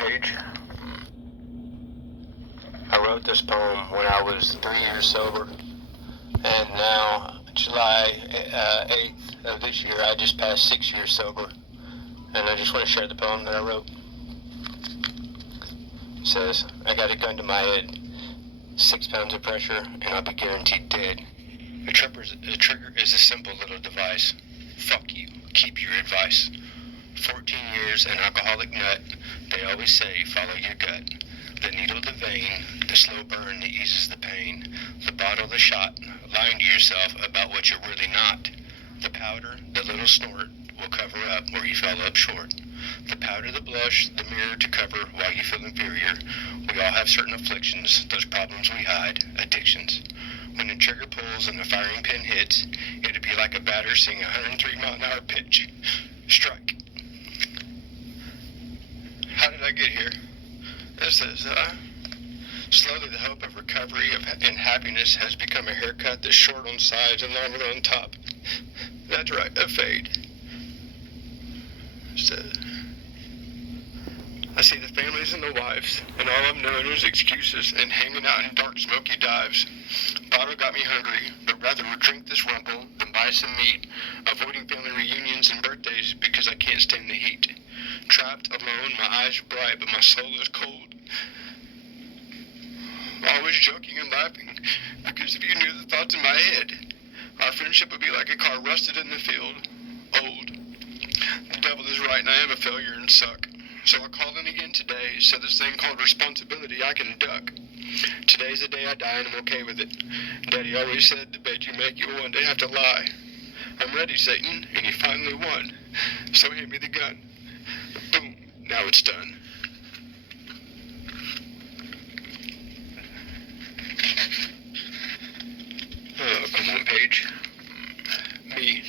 Page. I wrote this poem when I was 3 years sober, and now, July 8th of this year, I just passed 6 years sober, and I just want to share the poem that I wrote. It says, I got a gun to my head, 6 pounds of pressure, and I'll be guaranteed dead. A trigger is a simple little device. Fuck you, keep your advice. 14 years, an alcoholic nut, they always say follow your gut. The needle, the vein, the slow burn that eases the pain. The bottle, the shot, lying to yourself about what you're really not. The powder, the little snort, will cover up where you fell up short. The powder, the blush, the mirror to cover while you feel inferior. We all have certain afflictions, those problems we hide, addictions. When a trigger pulls and a firing pin hits, it'd be like a batter seeing a 103-mile-an-hour pitch. Strike. How did I get here? This is, slowly the hope of recovery and happiness has become a haircut that's short on sides and longer on top. That's right, a fade. I see the families and the wives, and all I've known is excuses and hanging out in dark, smoky dives. Bottle got me hungry, but rather would drink this rumble than buy some meat, avoiding family reunions and birthdays because I can't stand the heat. Trapped, alone, my eyes are bright, but my soul is cold. Always joking and laughing, because if you knew the thoughts in my head, our friendship would be like a car rusted in the field, old. The devil is right, and I am a failure and suck. So I called in again today, so this thing called responsibility I can duck. Today's the day I die, and I'm okay with it. Daddy always said the bed you make, you will one day have to lie. I'm ready, Satan, and you finally won. So hand me the gun. Boom, now it's done. Oh, come on, Paige. Me.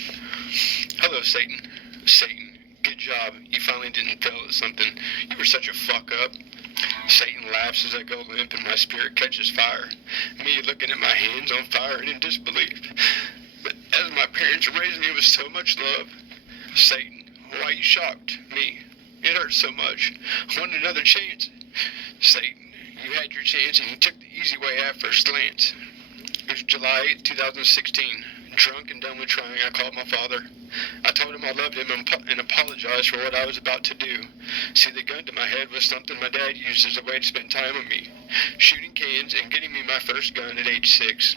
Hello, Satan. Satan, good job. You finally didn't fail at something. You were such a fuck up. Satan laughs as I go limp and my spirit catches fire. Me looking at my hands on fire and in disbelief. But as my parents raised me with so much love. Satan, why are you shocked? Me. It hurts so much. I wanted another chance. Satan, you had your chance and you took the easy way at first glance. It was July 8, 2016. Drunk and done with trying, I called my father. I told him I loved him and apologized for what I was about to do. See, the gun to my head was something my dad used as a way to spend time with me. Shooting cans and getting me my first gun at age 6.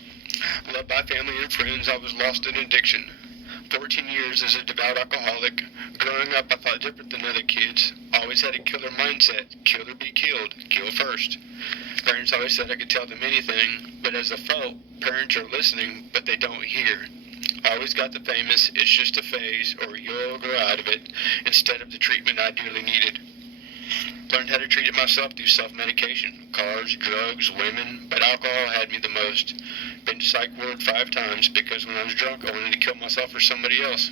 Loved by family and friends, I was lost in addiction. 14 years as a devout alcoholic. Growing up, I thought different than other kids. Always had a killer mindset. Kill or be killed. Kill first. Parents always said I could tell them anything, but as a foe, parents are listening, but they don't hear. I always got the famous, it's just a phase, or you'll grow out of it, instead of the treatment I dearly needed. Learned how to treat it myself through self-medication. Cars, drugs, women, but alcohol had me the most. Been to psych ward 5 times because when I was drunk I wanted to kill myself or somebody else.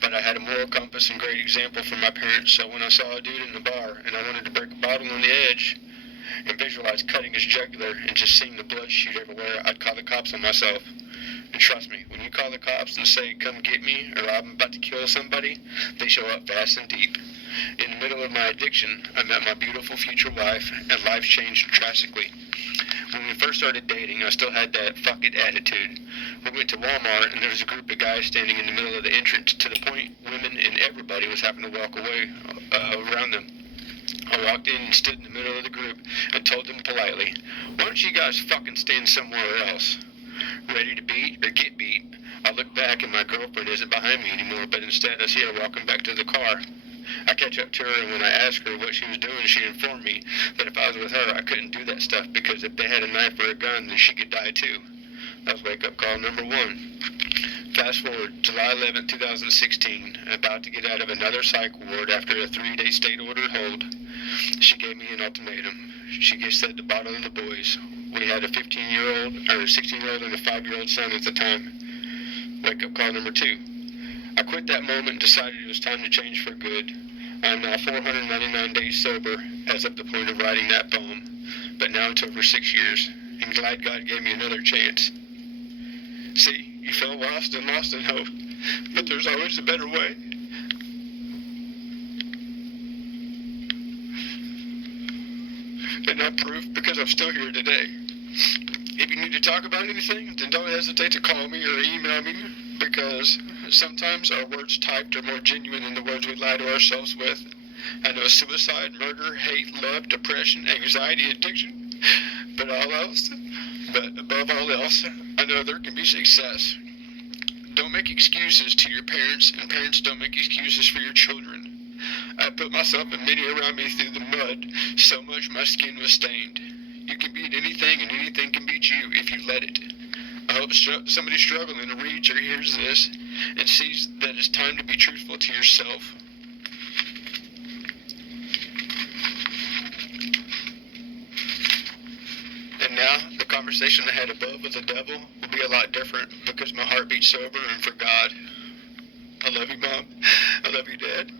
But I had a moral compass and great example from my parents, so when I saw a dude in the bar and I wanted to break a bottle on the edge and visualize cutting his jugular and just seeing the blood shoot everywhere, I'd call the cops on myself. And trust me, when you call the cops and say, come get me, or I'm about to kill somebody, they show up fast and deep. In the middle of my addiction, I met my beautiful future wife, and life changed drastically. When we first started dating, I still had that fuck it attitude. We went to Walmart, and there was a group of guys standing in the middle of the entrance, to the point women and everybody was having to walk away around them. I walked in and stood in the middle of the group and told them politely, why don't you guys fucking stand somewhere else? Ready to beat or get beat, I look back and my girlfriend isn't behind me anymore, but instead I see her walking back to the car. I catch up to her, and when I asked her what she was doing, she informed me that if I was with her, I couldn't do that stuff because if they had a knife or a gun, then she could die too. That was wake-up call number 1. Fast forward, July 11, 2016, about to get out of another psych ward after a 3-day state order hold. She gave me an ultimatum. She just said to bottle the boys. We had a 15-year-old, or a 16-year-old and a 5-year-old son at the time. Wake-up call number 2. I quit that moment and decided it was time to change for good. I am now 499 days sober as of the point of writing that poem, but now it's over 6 years, and glad God gave me another chance. See, you feel lost in hope, but there's always a better way. and not proof, because I'm still here today. If you need to talk about anything, then don't hesitate to call me or email me, because sometimes our words typed are more genuine than the words we lie to ourselves with. I know suicide, murder, hate, love, depression, anxiety, addiction, but above all else, I know there can be success. Don't make excuses to your parents, and parents don't make excuses for your children. I put myself and many around me through the mud so much my skin was stained. You can beat anything, and anything can beat you if you let it. I hope somebody struggling reads or hears this and sees that it's time to be truthful to yourself. And now, the conversation I had above with the devil will be a lot different, because my heart beats sober and for God. I love you, Mom. I love you, Dad.